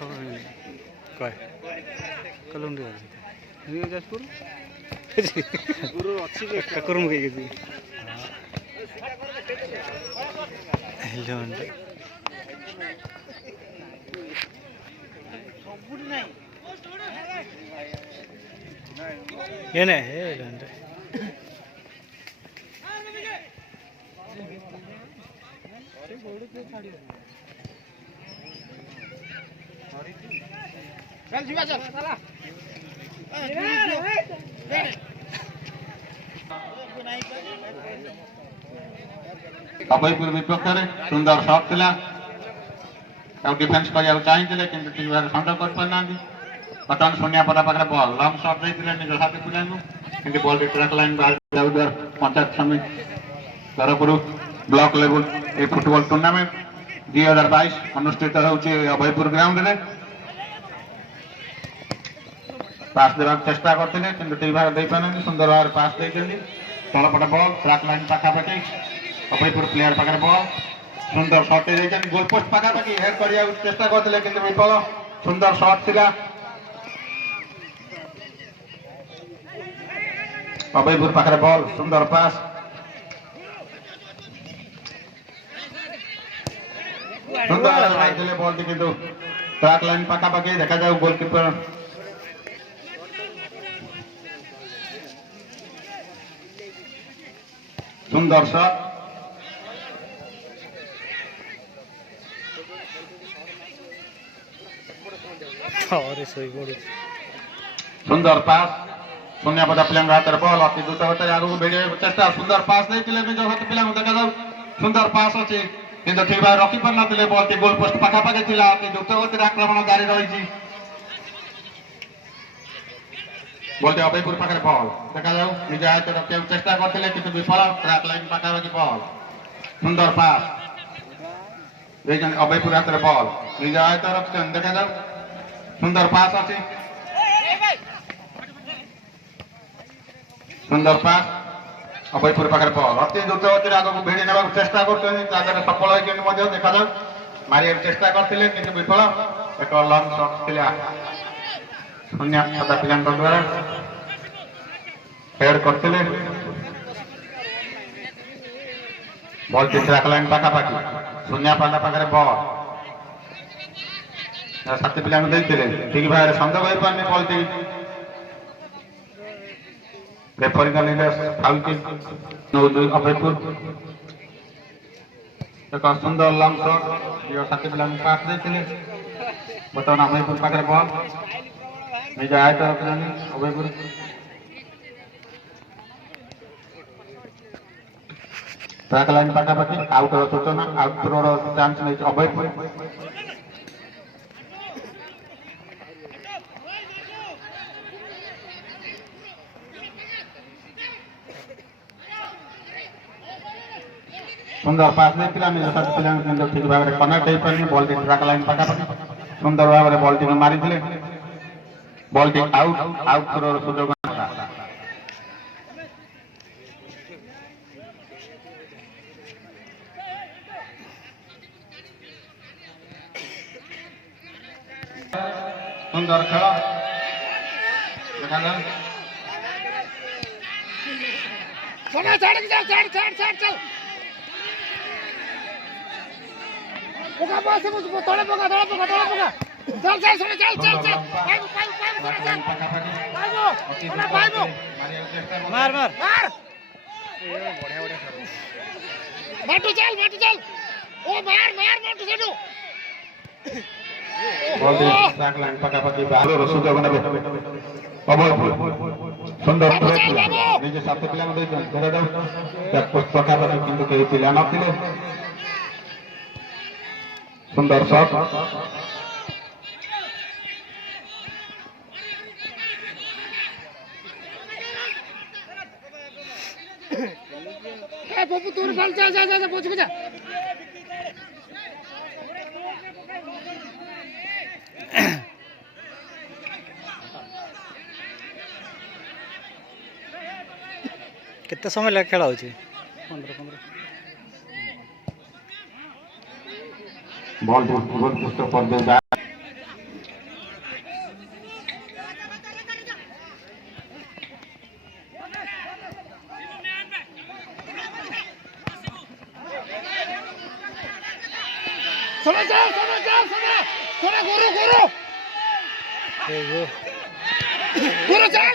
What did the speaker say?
कहे कलुंडी जाजपुर गुरु अच्छी ककरम गई ये नहीं है चल जीवा चल अभयपुर विपक्ष सुंदर शॉट थिला डिफेन्स करिया चाहिए कि ठीक भाव संग्रह कर पाना बर्तमान शून्य पटा पाखे बल लंग शॉट देते निज साथी पिला कि बल ट्रैक लाइन बाहर पंचायत समिति तरफ block level A football tournament 2022 अनुष्ठित होउची अभयपुर ग्राउंड में पास देवा चेष्टा करते कि ठीक भाव दे पाना सुंदर भाव पास देते तलपट बल ट्रैक लाइन पाखापाखि अभयपुर प्लेयर पाखे बल सुंदर शॉट गोल पोस्ट पाखापाखि हेड करिया चेष्टा करते कि विफल सुंदर शॉट थिला अभयपुर पाखे बल सुंदर पास सुंदर बल टी किंतु ट्रैक लाइन पाखापाखि देखा जाऊ गोलकीपर सुंदर शॉट सुंदर पास शून्य पद प्ले हाथ बल अति द्रुत गति आगे भेड़े चेष्टा सुंदर पास नहीं निज हाथ पिला देखा जाऊ सुंदर पास अच्छी किंतु ठीक भाव रखी पार ना बल टी गोल पोस्ट पाखापाखि थी अति द्रुत गति आक्रमण जारी रही बल अभयपुर पाखे बल देखा जाऊ निज हाथ रखा चेष्टा करते कि विफल ट्रैक लाइन पाखापाखि बल सुंदर पास अभयपुर हाथ बल निज हाथ रखते देखा जाऊ सुंदर पास अच्छी सुंदर पास अभयपुर पाखे बल अति द्रुत गति आगे भिड़ी ना चेष्टा कर सफल होकर देखा जाऊ मारे चेष्टा करते कि विफल एक लंग शॉट थिला शून्य पदा पिला द्वारा हेड करते बल टी ट्रैक लाइन पाखापाखि शून्य पदा पाखे बल साथी पिला ठीक भाव संयोग हो पारे बल टी रेफरी का निर्देश फाउल किक अभयपुर एक सुंदर लंग शॉट साथी पिला पास देते बर्तमान अभयपुर पाखे बल निज आयत अभयपुर ट्रैक लाइन पाखापाखि आउटर सूचना आउटर चांस नहीं अभयपुर सुंदर पास नहीं पिला निज साथी पिला ठीक भाव में कनेक्ट हो पारे बल टी ट्रैक लाइन पाखापाखि सुंदर भाव में बल टी मारी बल टी आउट आउट थ्रो सुजोग सुंदर खेल देखा मार मार माटू चल ओ मार माटू चलो ट्रैक लाइन पाखापाखि सुजोग ने अभयपुर सुंदर निज साथी पिला पाखापाखि किंतु कई पिला नथिले सुंदर शॉट बाबू तू चल पहुंच जा कितने समय लगे खेला हो 15 बॉल पुस्तक पर दे सोना चल सोना चल सोना गुरु गुरु ए, वो गुरु चल